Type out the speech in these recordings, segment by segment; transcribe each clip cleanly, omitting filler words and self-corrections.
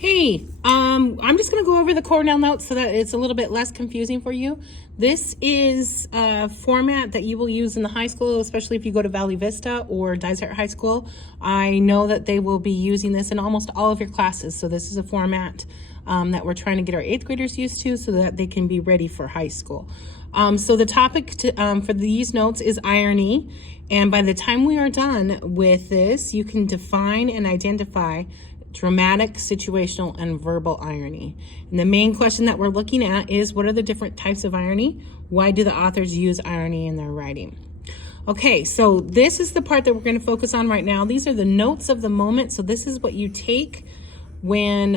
Hey, I'm just going to go over the Cornell notes so that it's a little bit less confusing for you. This is a format that you will use in the high school, especially if you go to Valley Vista or Desert High School. I know that they will be using this in almost all of your classes. So this is a format that we're trying to get our 8th graders used to so that they can be ready for high school. So the topic for these notes is irony. And by the time we are done with this, you can define and identify dramatic, situational, and verbal irony. And the main question that we're looking at is, what are the different types of irony? Why do the authors use irony in their writing? Okay, so this is the part that we're going to focus on right now. These are the notes of the moment. So this is what you take when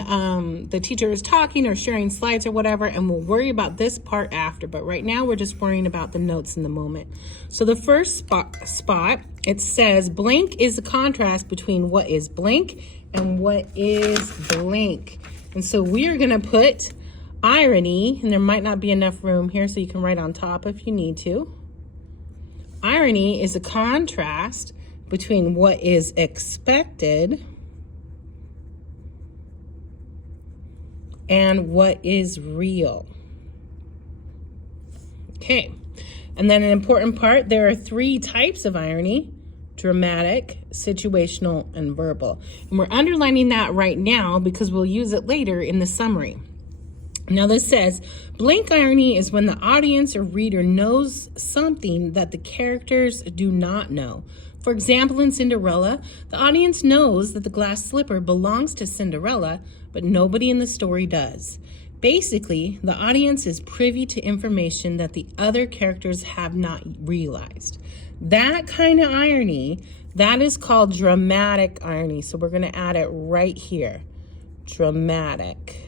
the teacher is talking or sharing slides or whatever, and we'll worry about this part after. But right now we're just worrying about the notes in the moment. So the first spot, it says blank is the contrast between what is blank and what is blank. And so we are gonna put irony, and there might not be enough room here, so you can write on top if you need to. Irony is a contrast between what is expected and what is real. Okay, and then an important part, there are 3 types of irony: dramatic, situational, and verbal. And we're underlining that right now because we'll use it later in the summary. Now this says, blank irony is when the audience or reader knows something that the characters do not know. For example, in Cinderella, the audience knows that the glass slipper belongs to Cinderella, but nobody in the story does. Basically, the audience is privy to information that the other characters have not realized. That kind of irony, that is called dramatic irony. So we're going to add it right here. Dramatic.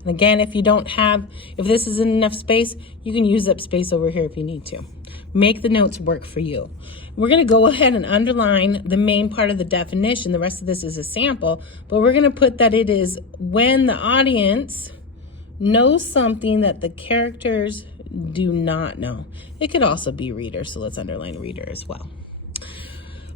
And again, if this isn't enough space, you can use up space over here if you need to. Make the notes work for you. We're going to go ahead and underline the main part of the definition. The rest of this is a sample, but we're going to put that it is when the audience knows something that the characters do not know. It could also be reader, so let's underline reader as well.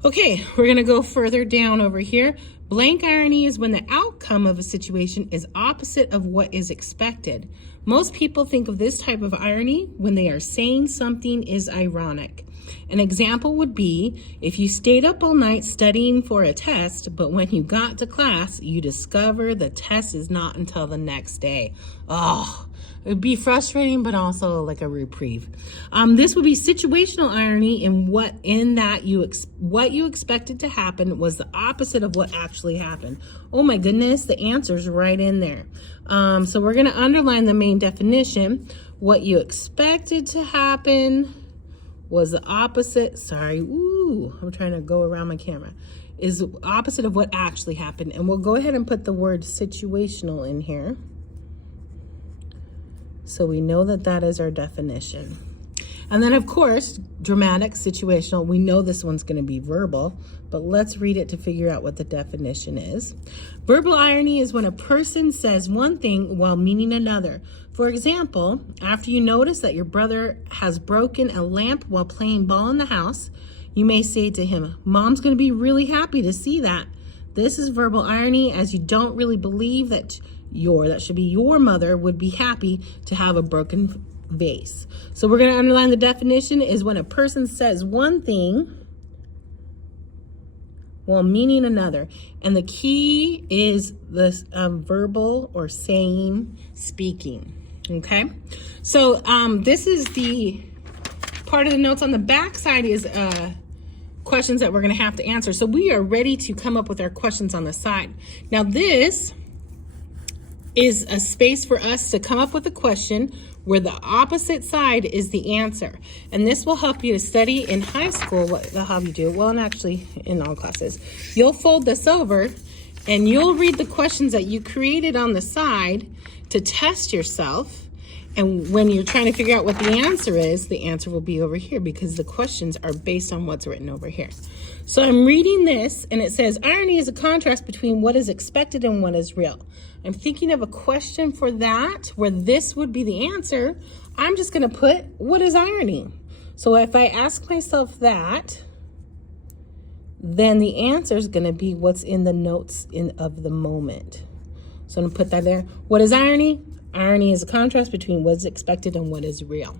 Okay, we're gonna go further down over here. Blank irony is when the outcome of a situation is opposite of what is expected. Most people think of this type of irony when they are saying something is ironic. An example would be if you stayed up all night studying for a test, but when you got to class, you discover the test is not until the next day. Oh, it would be frustrating, but also like a reprieve. This would be situational irony in what you expected to happen was the opposite of what actually happened. Oh my goodness, the answer's right in there. So we're gonna underline the main definition. What you expected to happen was the opposite, I'm trying to go around my camera, is the opposite of what actually happened. And we'll go ahead and put the word situational in here, so we know that that is our definition. And then of course, dramatic, situational, we know this one's gonna be verbal, but let's read it to figure out what the definition is. Verbal irony is when a person says one thing while meaning another. For example, after you notice that your brother has broken a lamp while playing ball in the house, you may say to him, "Mom's gonna be really happy to see that." This is verbal irony, as you don't really believe that your mother would be happy to have a broken vase. So we're going to underline the definition is when a person says one thing while meaning another. And the key is this verbal or saying, speaking. Okay. So this is the part of the notes on the back side is questions that we're going to have to answer. So we are ready to come up with our questions on the side. Now this is a space for us to come up with a question where the opposite side is the answer. And this will help you to study in high school. What they'll have you do, well, and actually in all classes, you'll fold this over and you'll read the questions that you created on the side to test yourself. And when you're trying to figure out what the answer will be over here because the questions are based on what's written over here. So I'm reading this and it says, irony is a contrast between what is expected and what is real. I'm thinking of a question for that where this would be the answer. I'm just gonna put, what is irony? So if I ask myself that, then the answer is gonna be what's in the notes of the moment. So I'm gonna put that there. What is irony? Irony is a contrast between what's expected and what is real.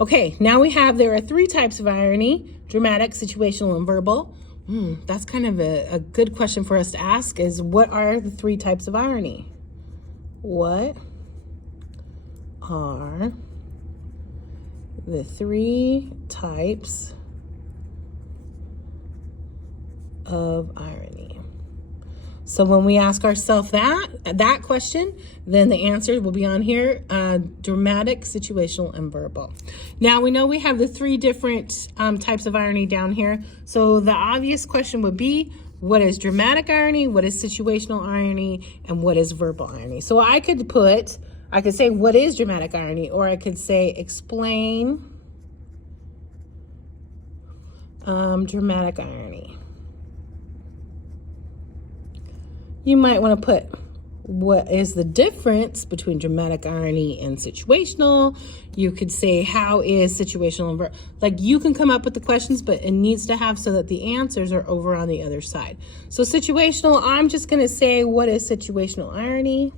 Okay, now we have, there are 3 types of irony: dramatic, situational, and verbal. That's kind of a good question for us to ask, is what are the 3 types of irony? What are the 3 types of irony? So when we ask ourselves that question, then the answer will be on here: dramatic, situational, and verbal. Now we know we have the 3 different types of irony down here. So the obvious question would be, what is dramatic irony, what is situational irony, and what is verbal irony? So I could say what is dramatic irony, or I could say explain dramatic irony. You might want to put what is the difference between dramatic irony and situational. You could say how is situational and verbal. Like, you can come up with the questions, but it needs to have so that the answers are over on the other side. So situational, I'm just going to say what is situational irony.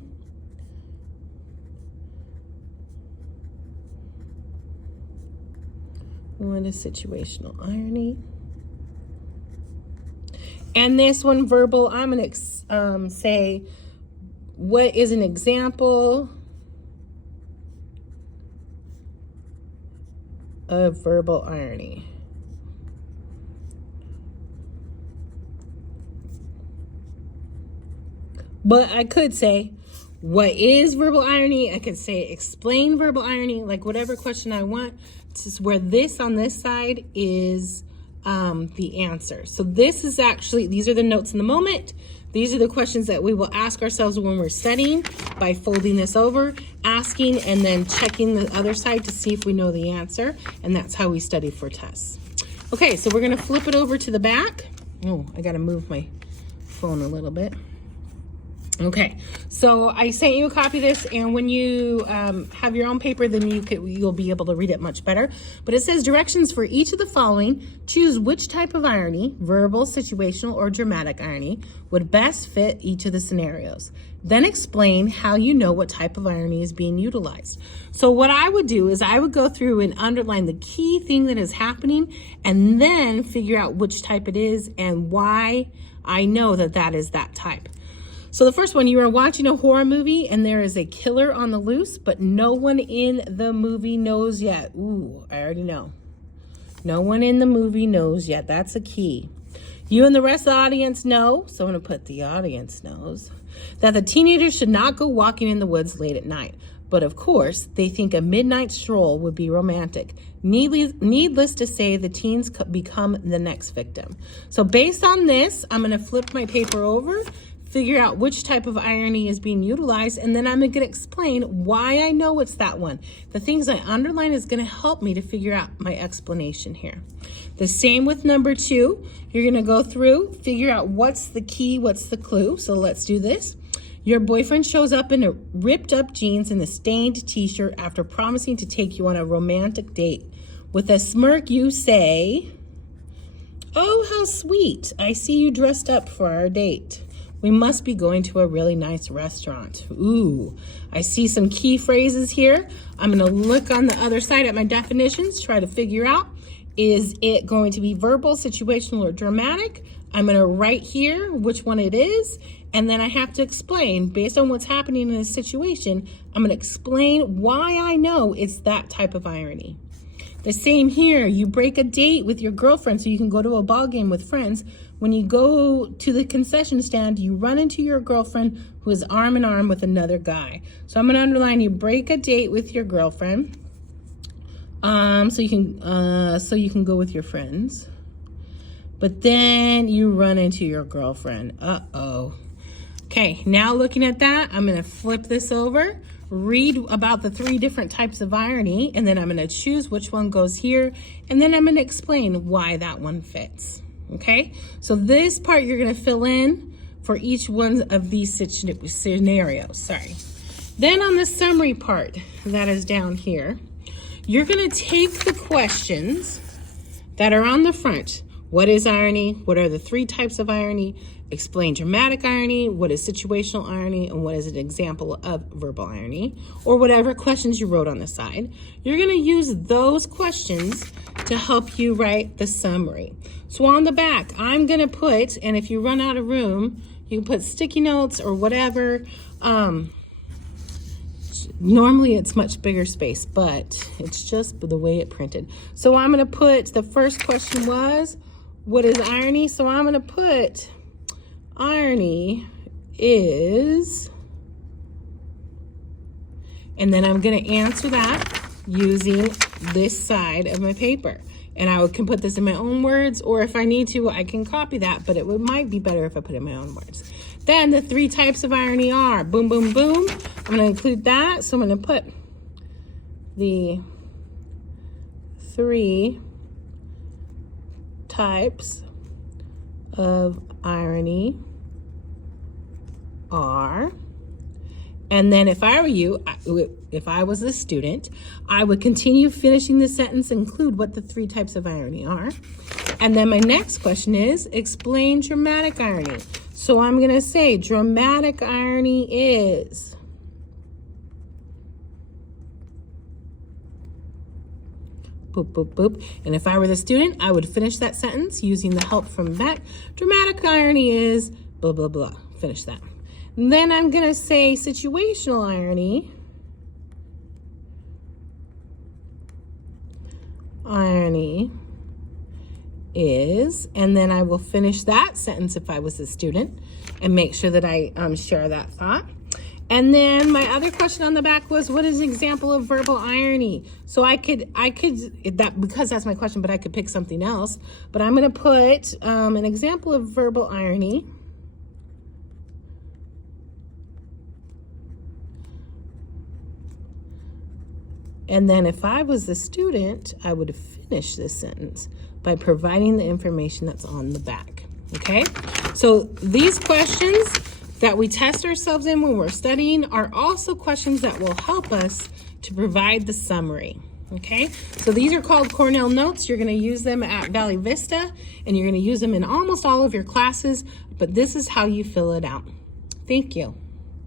What is situational irony? And this one, verbal, I'm going to say, what is an example of verbal irony? But I could say, what is verbal irony? I could say, explain verbal irony, like whatever question I want. This is where this on this side is the answer. So this is actually, these are the notes in the moment. These are the questions that we will ask ourselves when we're studying by folding this over, asking, and then checking the other side to see if we know the answer. And that's how we study for tests. Okay, so we're gonna flip it over to the back. Oh, I gotta move my phone a little bit. Okay, so I sent you a copy of this, and when you have your own paper, then you'll be able to read it much better. But it says directions for each of the following. Choose which type of irony, verbal, situational, or dramatic irony, would best fit each of the scenarios. Then explain how you know what type of irony is being utilized. So what I would do is I would go through and underline the key thing that is happening, and then figure out which type it is and why I know that that is that type. So the first one, you are watching a horror movie and there is a killer on the loose, but no one in the movie knows yet. Ooh, I already know. No one in the movie knows yet. That's a key. You and the rest of the audience know, so I'm going to put the audience knows, that the teenagers should not go walking in the woods late at night. But of course, they think a midnight stroll would be romantic. Needless to say, the teens become the next victim. So based on this, I'm going to flip my paper over, figure out which type of irony is being utilized, and then I'm going to explain why I know it's that one. The things I underline is going to help me to figure out my explanation here. The same with number 2. You're going to go through, figure out what's the key, what's the clue. So let's do this. Your boyfriend shows up in a ripped up jeans and a stained t-shirt after promising to take you on a romantic date. With a smirk, you say, "Oh, how sweet. I see you dressed up for our date. We must be going to a really nice restaurant." Ooh, I see some key phrases here. I'm going to look on the other side at my definitions, try to figure out, is it going to be verbal, situational, or dramatic? I'm going to write here which one it is, and then I have to explain, based on what's happening in a situation, I'm going to explain why I know it's that type of irony. The same here, you break a date with your girlfriend so you can go to a ball game with friends. When you go to the concession stand, you run into your girlfriend who is arm in arm with another guy. So I'm going to underline, you break a date with your girlfriend so you can go with your friends. But then you run into your girlfriend. Uh-oh. Okay, now looking at that, I'm going to flip this over, read about the 3 different types of irony, and then I'm going to choose which one goes here, and then I'm going to explain why that one fits. Okay, so this part you're going to fill in for each one of these scenarios. Then on the summary part that is down here, you're going to take the questions that are on the front. What is irony? What are the three types of irony? Explain dramatic irony. What is situational irony? And what is an example of verbal irony? Or whatever questions you wrote on the side. You're going to use those questions to help you write the summary. So on the back, I'm going to put, and if you run out of room, you can put sticky notes or whatever. Normally it's much bigger space, but it's just the way it printed. So I'm going to put, the first question was, what is irony? So I'm going to put irony is, and then I'm going to answer that using this side of my paper. And I can put this in my own words, or if I need to, I can copy that, but might be better if I put it in my own words. Then the three types of irony are boom, boom, boom. I'm going to include that. So I'm going to put the three types of irony are, and then if I were you, if I was a student, I would continue finishing the sentence, include what the three types of irony are. And then my next question is, explain dramatic irony. So I'm going to say dramatic irony is, boop, boop, boop. And if I were the student, I would finish that sentence using the help from back. Dramatic irony is, blah, blah, blah. Finish that. And then I'm going to say situational irony. Irony is, and then I will finish that sentence if I was a student and make sure that I share that thought. And then my other question on the back was, what is an example of verbal irony? So I could that, because that's my question, but I could pick something else. But I'm going to put an example of verbal irony. And then if I was the student, I would finish this sentence by providing the information that's on the back. Okay? So these questions that we test ourselves in when we're studying are also questions that will help us to provide the summary. Okay? So these are called Cornell notes. You're going to use them at Valley Vista, and you're going to use them in almost all of your classes, but this is how you fill it out. Thank you.